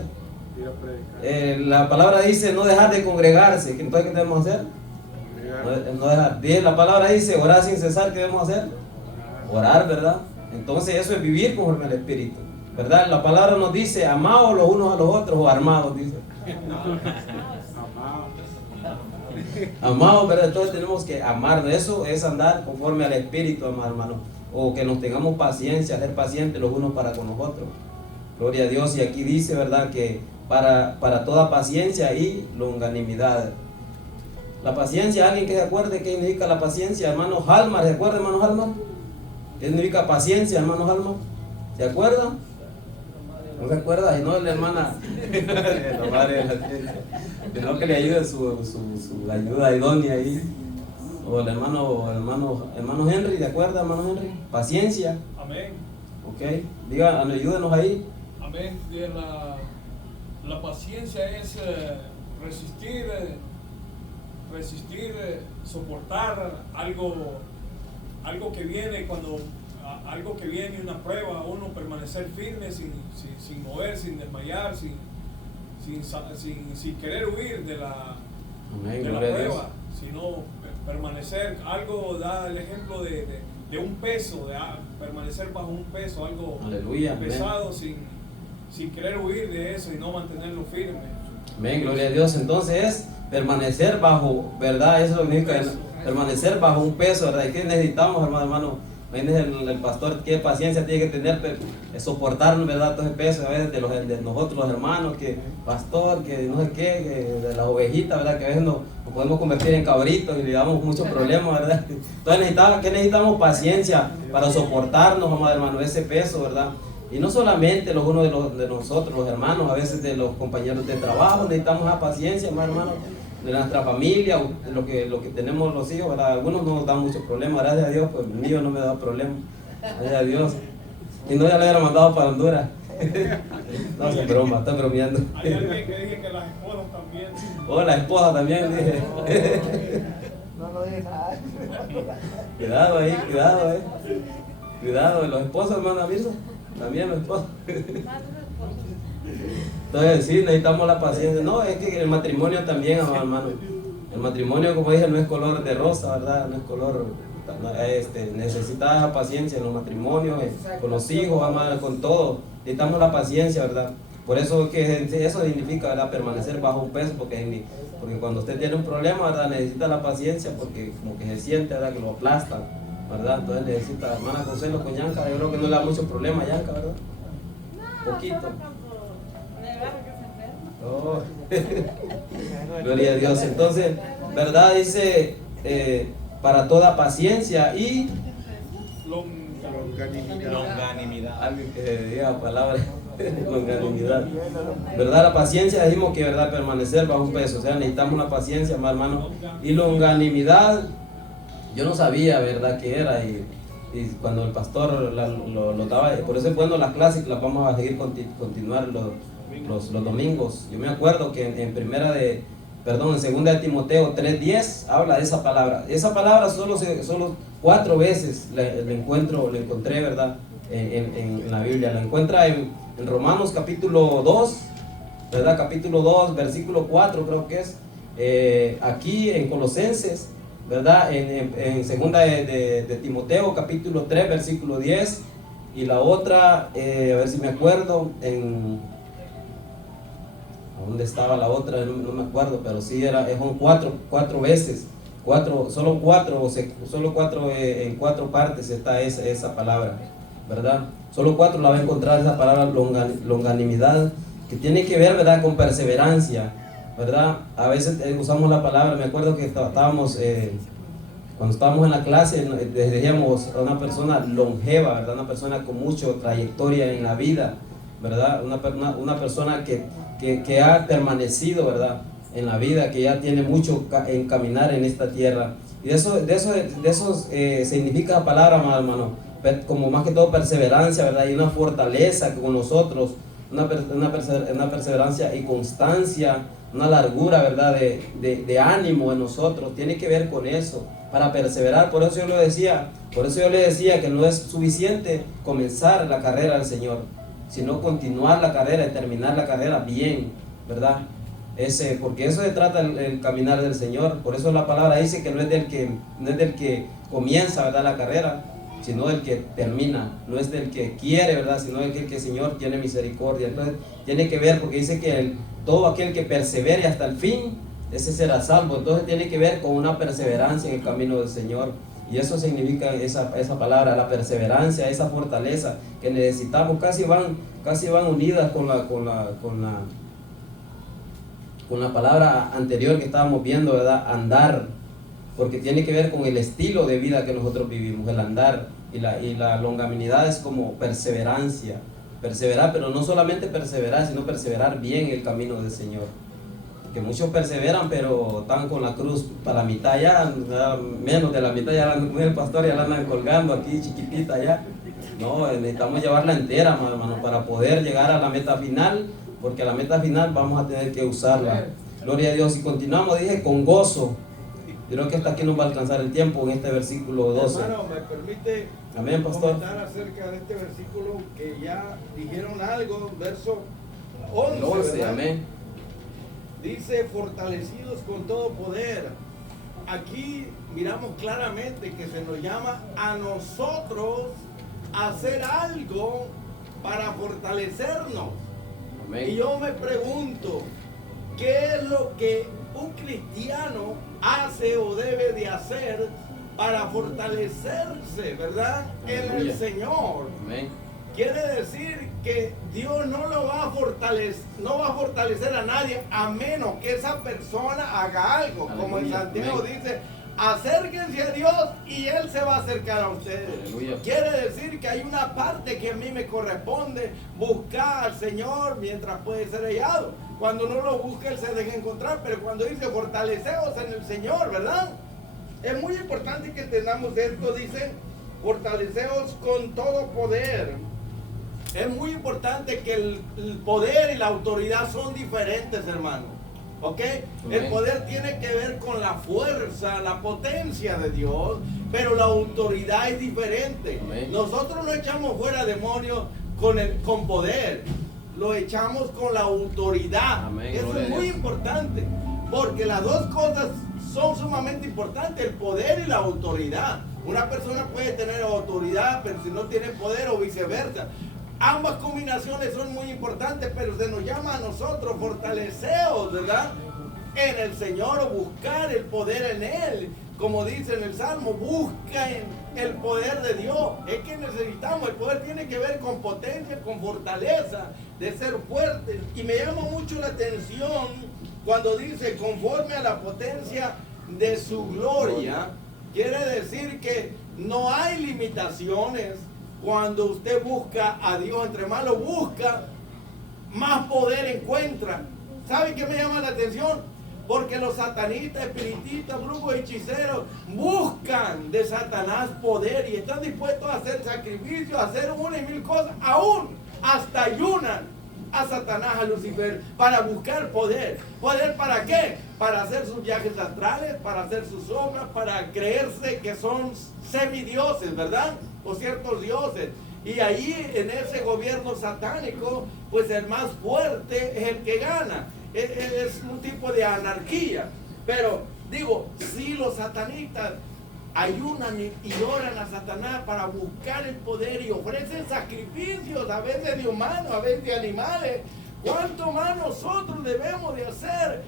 La palabra dice no dejar de congregarse. Entonces, ¿qué debemos hacer? No dejar. La palabra dice orar sin cesar. ¿Qué debemos hacer? Orar, ¿verdad? Entonces, eso es vivir conforme al Espíritu, ¿verdad? La palabra nos dice amados los unos a los otros, o armados, dice. Amados, ¿verdad? Entonces tenemos que amarnos. Eso es andar conforme al Espíritu, amado hermano. O que nos tengamos paciencia, ser pacientes los unos para con los otros. Gloria a Dios. Y aquí dice, ¿verdad?, que para toda paciencia y longanimidad. La paciencia, alguien que se acuerde qué significa la paciencia, hermano Halmar, ¿se acuerda, hermano Halmar? ¿Qué significa paciencia, hermano Halmar? ¿Se acuerda? ¿No se acuerda? Y no, la hermana, la madre de la ciencia, que no, que le ayude su ayuda idónea ahí. O el hermano Henry, ¿de acuerdo, hermano Henry? Paciencia. Amén. Ok, diga, ayúdenos ahí. Amén. Bien, la paciencia es resistir, soportar algo que viene algo que viene, una prueba, uno permanecer firme sin mover, sin desmayar, sin querer huir de la prueba, sino permanecer. Algo da el ejemplo de de un peso, de permanecer bajo un peso, algo Aleluya, pesado, sin querer huir de eso y no mantenerlo firme. Amén, gloria a Dios. Entonces es permanecer bajo, ¿verdad? Eso es lo que significa permanecer bajo un peso, ¿verdad? ¿Y qué necesitamos, hermano? El pastor, qué paciencia tiene que tener, soportarnos, ¿verdad? Todo ese peso a veces de nosotros los hermanos, que pastor, que no sé qué, que de las ovejitas, ¿verdad? Que a veces nos podemos convertir en cabritos y le damos muchos problemas, ¿verdad? Entonces necesitamos paciencia para soportarnos, amado hermano, ese peso, ¿verdad? Y no solamente los unos de nosotros, los hermanos, a veces de los compañeros de trabajo, necesitamos la paciencia, hermano, de nuestra familia, lo que tenemos los hijos, ¿verdad? Algunos no nos dan muchos problemas, gracias a Dios, pues el mío no me da problemas, gracias a Dios. Y no, ya lo hubiera mandado para Honduras. No, es broma, está bromeando. Hay alguien que dije que las esposas también. Oh, la esposa también, dije. No lo dije nada. Cuidado ahí, cuidado, Cuidado, los esposos, hermana Mirza. También los esposos. Entonces sí, necesitamos la paciencia. No, es que el matrimonio también, hermano. El matrimonio, como dije, no es color de rosa, ¿verdad? No es color, necesita esa paciencia en los matrimonios, con los hijos, hermano, con todo. Necesitamos la paciencia, ¿verdad? Por eso que eso significa, ¿verdad? Permanecer bajo un peso, porque cuando usted tiene un problema, ¿verdad? Necesita la paciencia, porque como que se siente, ¿verdad? Que lo aplastan, ¿verdad? Entonces necesita, hermana Consuelo con Yanka, yo creo que no le da mucho problema a Yanka, ¿verdad? Poquito. Oh. Gloria a Dios. Entonces, ¿verdad? Dice, para toda paciencia y longanimidad. Alguien que diga palabra, longanimidad. ¿Verdad? La paciencia, dijimos que, ¿verdad? Permanecer bajo un peso. O sea, necesitamos la paciencia, hermano. Y longanimidad, yo no sabía, ¿verdad? Qué era. Y cuando el pastor lo daba, por eso es bueno las clases, las vamos a seguir continuar los domingos. Yo me acuerdo que en segunda de Timoteo 3:10 habla de esa palabra. Esa palabra solo 4 veces la encontré, ¿verdad? En la Biblia. La encuentra en Romanos capítulo 2, ¿verdad? Capítulo 2, versículo 4 creo que es. Aquí en Colosenses, ¿verdad? En segunda de Timoteo capítulo 3, versículo 10. Y la otra, a ver si me acuerdo, ¿dónde estaba la otra? No me acuerdo, pero sí son 4 veces, solo cuatro en 4 partes está esa palabra, ¿verdad? Solo 4 la va a encontrar esa palabra longanimidad, que tiene que ver, ¿verdad? Con perseverancia, ¿verdad? A veces usamos la palabra, me acuerdo que estábamos, cuando estábamos en la clase, decíamos a una persona longeva, ¿verdad? Una persona con mucha trayectoria en la vida, ¿verdad? Una persona que ha permanecido, ¿verdad? En la vida, que ya tiene mucho en caminar en esta tierra. Y de eso significa la palabra, hermano, como más que todo perseverancia, ¿verdad? Y una fortaleza con nosotros, una perseverancia y constancia, una largura, ¿verdad? De ánimo en nosotros. Tiene que ver con eso, para perseverar. Por eso yo le decía que no es suficiente comenzar la carrera del Señor, sino continuar la carrera y terminar la carrera bien, ¿verdad? Porque eso se trata el caminar del Señor. Por eso la palabra dice que no es del que comienza, ¿verdad? La carrera, sino del que termina. No es del que quiere, ¿verdad? Sino del que el Señor tiene misericordia. Entonces tiene que ver, porque dice que todo aquel que persevere hasta el fin, ese será salvo. Entonces tiene que ver con una perseverancia en el camino del Señor. Y eso significa esa palabra, la perseverancia, esa fortaleza que necesitamos. Casi van unidas con la palabra anterior que estábamos viendo, ¿verdad? Andar, porque tiene que ver con el estilo de vida que nosotros vivimos, el andar. Y la longanimidad es como perseverancia, perseverar, pero no solamente perseverar, sino perseverar bien el camino del Señor. Que muchos perseveran, pero están con la cruz para la mitad ya, menos de la mitad, ya el pastor ya la andan colgando aquí chiquitita ya. No, necesitamos llevarla entera, hermano, para poder llegar a la meta final, porque a la meta final vamos a tener que usarla. Gloria a Dios. Y continuamos, dije, con gozo. Yo creo que hasta aquí nos va a alcanzar el tiempo en este versículo 12. Hermano, me permite Amén, pastor. comentar acerca de este versículo que ya dijeron algo, verso 11, ¿verdad? Amén. Dice, fortalecidos con todo poder, aquí miramos claramente que se nos llama a nosotros a hacer algo para fortalecernos. Amén. Y yo me pregunto, ¿qué es lo que un cristiano hace o debe de hacer para fortalecerse, verdad? En el Aleluya. Señor. Amén. Quiere decir que Dios no lo va a fortalecer a nadie a menos que esa persona haga algo. Como en Aleluya. Santiago Amén. dice, acérquense a Dios y Él se va a acercar a ustedes. Aleluya. Quiere decir que hay una parte que a mí me corresponde buscar al Señor mientras puede ser hallado. Cuando no lo busca, Él se deja encontrar. Pero cuando dice fortaleceos en el Señor, ¿verdad? Es muy importante que entendamos esto. Dice, fortaleceos con todo poder. Es muy importante que el poder y la autoridad son diferentes, hermano. ¿Ok? El Amén. poder tiene que ver con la fuerza, la potencia de Dios, pero la autoridad es diferente. Amén. Nosotros no echamos fuera demonios con poder, lo echamos con la autoridad. Amén. Eso Gloria es a muy Dios. importante, porque las dos cosas son sumamente importantes, el poder y la autoridad. Una persona puede tener autoridad, pero si no tiene poder o viceversa. Ambas combinaciones son muy importantes, pero se nos llama a nosotros fortaleceos, ¿verdad? En el Señor, o buscar el poder en Él. Como dice en el Salmo, busquen el poder de Dios. Es que necesitamos, el poder tiene que ver con potencia, con fortaleza, de ser fuertes. Y me llama mucho la atención cuando dice conforme a la potencia de su gloria. Quiere decir que no hay limitaciones. Cuando usted busca a Dios, entre más lo busca, más poder encuentra. ¿Sabe qué me llama la atención? Porque los satanistas, espiritistas, brujos, hechiceros buscan de Satanás poder y están dispuestos a hacer sacrificios, a hacer una y mil cosas, aún hasta ayunan a Satanás, a Lucifer, para buscar poder. ¿Poder para qué? Para hacer sus viajes astrales, para hacer sus obras, para creerse que son semidioses, ¿verdad? O ciertos dioses. Y ahí en ese gobierno satánico, pues el más fuerte es el que gana. Es un tipo de anarquía. Pero digo, si los satanistas ayunan y oran a Satanás para buscar el poder y ofrecen sacrificios, a veces de humanos, a veces de animales, ¿cuánto más nosotros debemos de hacer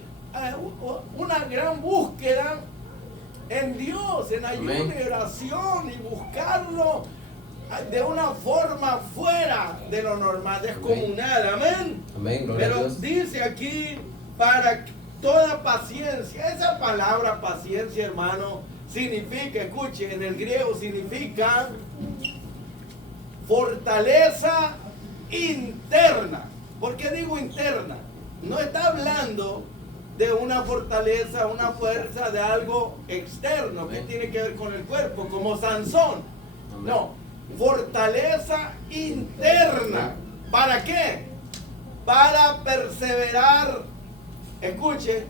una gran búsqueda en Dios, en ayuno Amén. y oración, y buscarlo de una forma fuera de lo normal, descomunal? Amén. Amén, gloria a Pero Dios. dice aquí, para toda paciencia. Esa palabra paciencia, hermano, significa, escuche, en el griego significa fortaleza interna. ¿Por qué digo interna? No está hablando de una fortaleza, una fuerza de algo externo que Amén. tiene que ver con el cuerpo, como Sansón. Amén. No, fortaleza interna. ¿Para qué? Para perseverar. Escuche,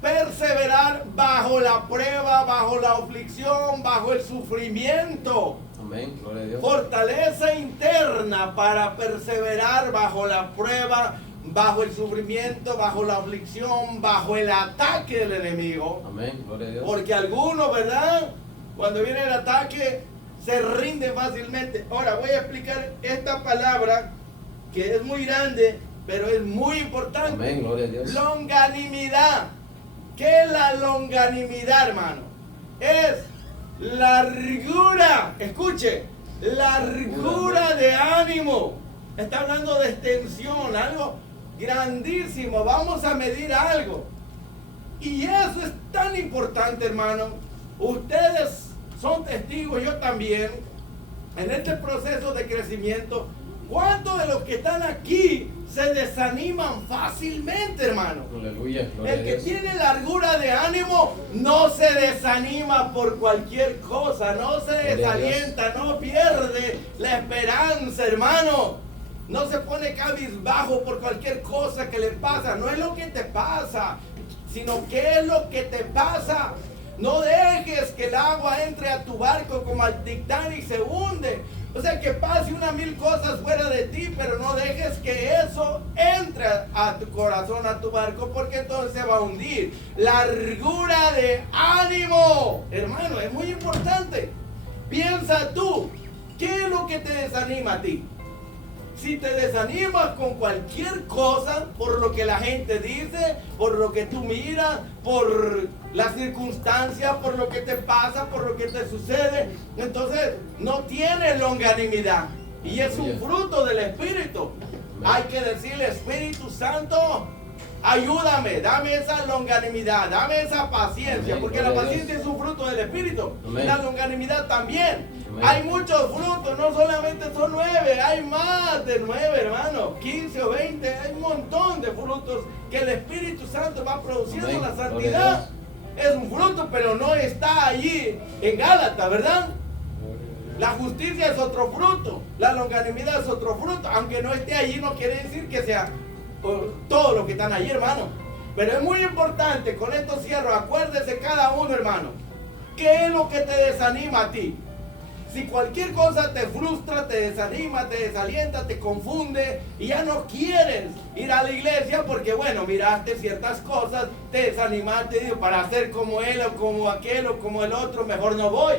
perseverar bajo la prueba, bajo la aflicción, bajo el sufrimiento. Amén, gloria a Dios. Fortaleza interna para perseverar bajo la prueba, bajo el sufrimiento, bajo la aflicción, bajo el ataque del enemigo. Amén, gloria a Dios. Porque algunos, ¿verdad? Cuando viene el ataque, se rinden fácilmente. Ahora voy a explicar esta palabra que es muy grande, pero es muy importante. Amén, gloria a Dios. Longanimidad. ¿Qué es la longanimidad, hermano? Es largura. Escuche, largura de ánimo. Está hablando de extensión, algo grandísimo. Vamos a medir algo. Y eso es tan importante, hermano. Ustedes son testigos, yo también, en este proceso de crecimiento. ¿Cuántos de los que están aquí se desaniman fácilmente, hermano? Aleluya, gloria a El que Dios. tiene largura de ánimo no se desanima por cualquier cosa, no se Gloria a desalienta, no pierde la esperanza, hermano. No se pone cabizbajo por cualquier cosa que le pasa. No es lo que te pasa, sino qué es lo que te pasa. No dejes que el agua entre a tu barco como al Titanic y se hunde. O sea, que pase 1000 cosas fuera de ti, pero no dejes que eso entre a tu corazón, a tu barco, porque entonces se va a hundir. Largura de ánimo, hermano, es muy importante. Piensa tú, ¿qué es lo que te desanima a ti? Si te desanimas con cualquier cosa, por lo que la gente dice, por lo que tú miras, por las circunstancias, por lo que te pasa, por lo que te sucede, entonces no tienes longanimidad. Y es un fruto del Espíritu. Hay que decirle, Espíritu Santo, ayúdame, dame esa longanimidad, dame esa paciencia, porque la paciencia es un fruto del Espíritu. La longanimidad también. Hay muchos frutos, no solamente son 9, hay más de 9, hermano, 15 o 20, hay un montón de frutos que el Espíritu Santo va produciendo. La santidad es un fruto, pero no está allí en Gálatas, ¿verdad? La justicia es otro fruto, la longanimidad es otro fruto, aunque no esté allí no quiere decir que sea todo lo que están allí, hermano. Pero es muy importante, con esto cierro, acuérdese cada uno, hermano, ¿qué es lo que te desanima a ti? Si cualquier cosa te frustra, te desanima, te desalienta, te confunde y ya no quieres ir a la iglesia porque, bueno, miraste ciertas cosas, te desanimaste para ser como él o como aquel o como el otro, mejor no voy.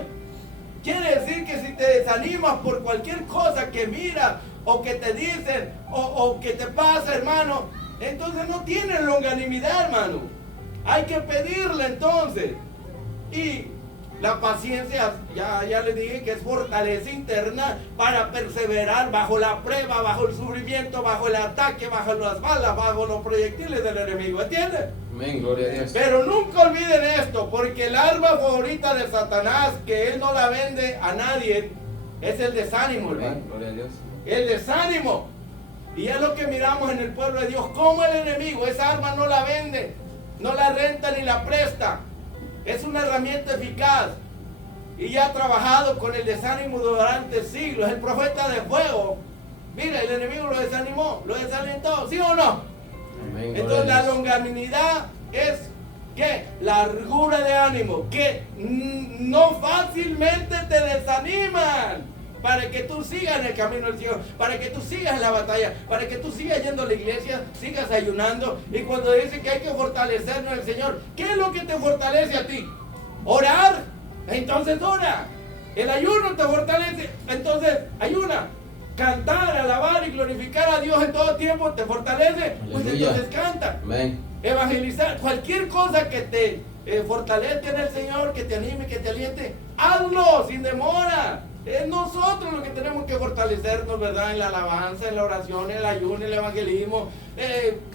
Quiere decir que si te desanimas por cualquier cosa que miras o que te dicen o que te pasa, hermano, entonces no tienes longanimidad, hermano. Hay que pedirle entonces. Y la paciencia, ya les dije que es fortaleza interna para perseverar bajo la prueba, bajo el sufrimiento, bajo el ataque, bajo las balas, bajo los proyectiles del enemigo. ¿Entienden? Amén, gloria a Dios. Pero nunca olviden esto, porque el arma favorita de Satanás, que él no la vende a nadie, es el desánimo, hermano. Gloria a Dios. El desánimo. Y es lo que miramos en el pueblo de Dios, como el enemigo, esa arma no la vende, no la renta ni la presta. Es una herramienta eficaz y ya ha trabajado con el desánimo durante siglos. El profeta de fuego, mira, el enemigo lo desanimó, lo desalentó, ¿sí o no? Amén, entonces la longanimidad es ¿qué? Largura de ánimo, que no fácilmente te desaniman, para que tú sigas en el camino del Señor, para que tú sigas en la batalla, para que tú sigas yendo a la iglesia, sigas ayunando. Y cuando dicen que hay que fortalecernos en el Señor, ¿qué es lo que te fortalece a ti? ¿Orar? Entonces ora. El ayuno te fortalece, entonces ayuna. Cantar, alabar y glorificar a Dios en todo tiempo te fortalece, pues entonces canta. Amén. Evangelizar, cualquier cosa que te fortalezca en el Señor, que te anime, que te aliente, hazlo sin demora. Es nosotros los que tenemos que fortalecernos, ¿verdad? En la alabanza, en la oración, en el ayuno, en el evangelismo.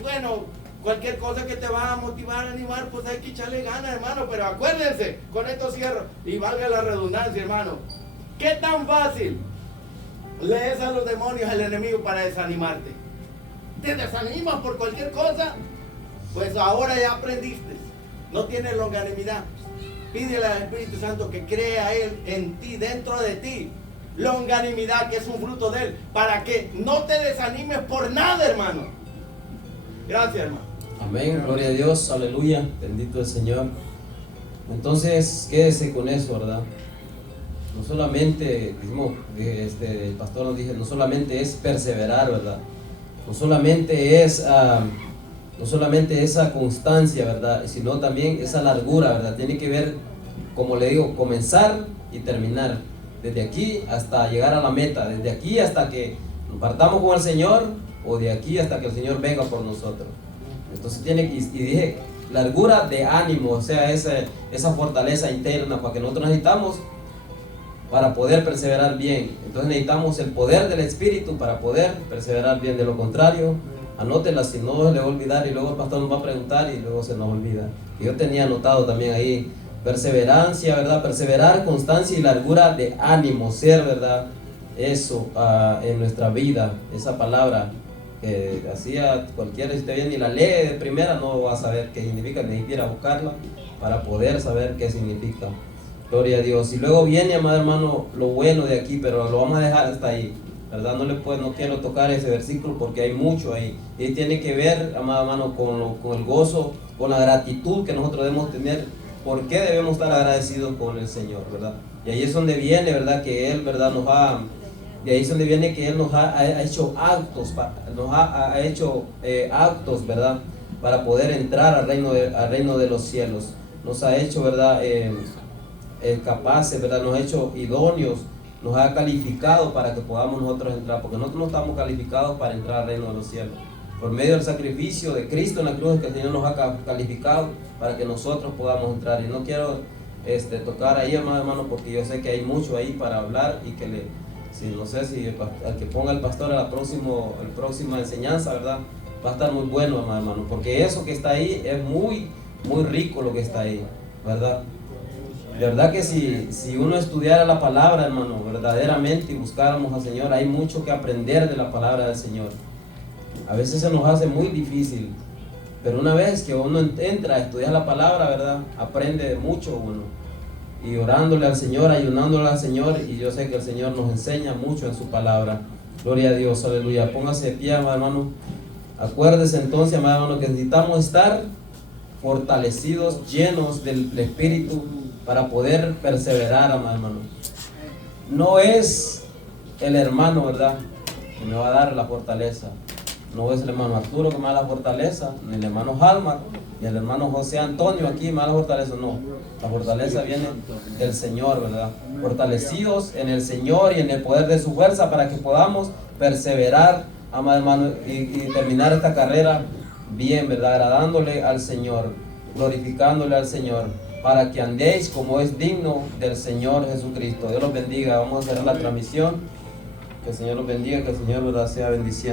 Bueno, cualquier cosa que te va a motivar, animar, pues hay que echarle ganas, hermano. Pero acuérdense, con esto cierro, y valga la redundancia, hermano. ¿Qué tan fácil lees a los demonios, al enemigo, para desanimarte? ¿Te desanimas por cualquier cosa? Pues ahora ya aprendiste. No tienes longanimidad. Pídele al Espíritu Santo que crea Él en ti, dentro de ti, longanimidad, que es un fruto de Él, para que no te desanimes por nada, hermano. Gracias, hermano. Amén, gloria a Dios, aleluya, bendito el Señor. Entonces, quédese con eso, ¿verdad? No solamente, dijimos, el pastor nos dijo, no solamente es perseverar, ¿verdad? No solamente es esa constancia, ¿verdad? Sino también esa largura, ¿verdad? Tiene que ver, como le digo, comenzar y terminar. Desde aquí hasta llegar a la meta. Desde aquí hasta que nos partamos con el Señor, o de aquí hasta que el Señor venga por nosotros. Entonces tiene que, y dije, largura de ánimo, o sea, esa fortaleza interna para que nosotros necesitamos para poder perseverar bien. Entonces necesitamos el poder del Espíritu para poder perseverar bien. De lo contrario, anótela, si no se le va a olvidar y luego el pastor nos va a preguntar y luego se nos olvida. Y yo tenía anotado también ahí, perseverancia, ¿verdad? Perseverar, constancia y largura de ánimo, ser, ¿verdad? Eso en nuestra vida, esa palabra que hacía cualquiera, si usted viene y la lee de primera, no va a saber qué significa, ni siquiera buscarla para poder saber qué significa. Gloria a Dios. Y luego viene, amado hermano, lo bueno de aquí, pero lo vamos a dejar hasta ahí, ¿verdad? No quiero tocar ese versículo porque hay mucho ahí. Y tiene que ver, amado hermano, con el gozo, con la gratitud que nosotros debemos tener. ¿Por qué debemos estar agradecidos con el Señor, verdad? Y ahí es donde viene, ¿verdad? Que Él, ¿verdad? Nos va De ahí es donde viene que Él nos ha hecho actos, ha hecho actos, ¿verdad? Para poder entrar al reino de los cielos. Nos ha hecho, ¿verdad? Capaces, ¿verdad? Nos ha hecho idóneos, nos ha calificado para que podamos nosotros entrar, porque nosotros no estamos calificados para entrar al reino de los cielos. Por medio del sacrificio de Cristo en la cruz, que el Señor nos ha calificado para que nosotros podamos entrar. Y no quiero tocar ahí, hermano, porque yo sé que hay mucho ahí para hablar y que no sé si al que ponga el pastor a la próxima enseñanza, ¿verdad? Va a estar muy bueno, hermano, porque eso que está ahí es muy, muy rico lo que está ahí, ¿verdad? De verdad que si uno estudiara la palabra, hermano, verdaderamente, y buscáramos al Señor, hay mucho que aprender de la palabra del Señor. A veces se nos hace muy difícil, pero una vez que uno entra a estudiar la palabra, ¿verdad? Aprende mucho uno. Y orándole al Señor, ayunándole al Señor, y yo sé que el Señor nos enseña mucho en su palabra. Gloria a Dios, aleluya. Póngase de pie, amado hermano. Acuérdese entonces, amado hermano, que necesitamos estar fortalecidos, llenos del Espíritu, para poder perseverar, amado hermano. No es el hermano, ¿verdad?, que me va a dar la fortaleza. No es el hermano Arturo que me da la fortaleza, ni el hermano Halmar, ni el hermano José Antonio aquí me da la fortaleza, no. La fortaleza viene del Señor, ¿verdad? Fortalecidos en el Señor y en el poder de su fuerza para que podamos perseverar, amado hermano, y terminar esta carrera bien, ¿verdad? Agradándole al Señor, glorificándole al Señor, para que andéis como es digno del Señor Jesucristo. Dios los bendiga. Vamos a hacer la transmisión. Que el Señor los bendiga, que el Señor, ¿verdad?, sea bendiciendo.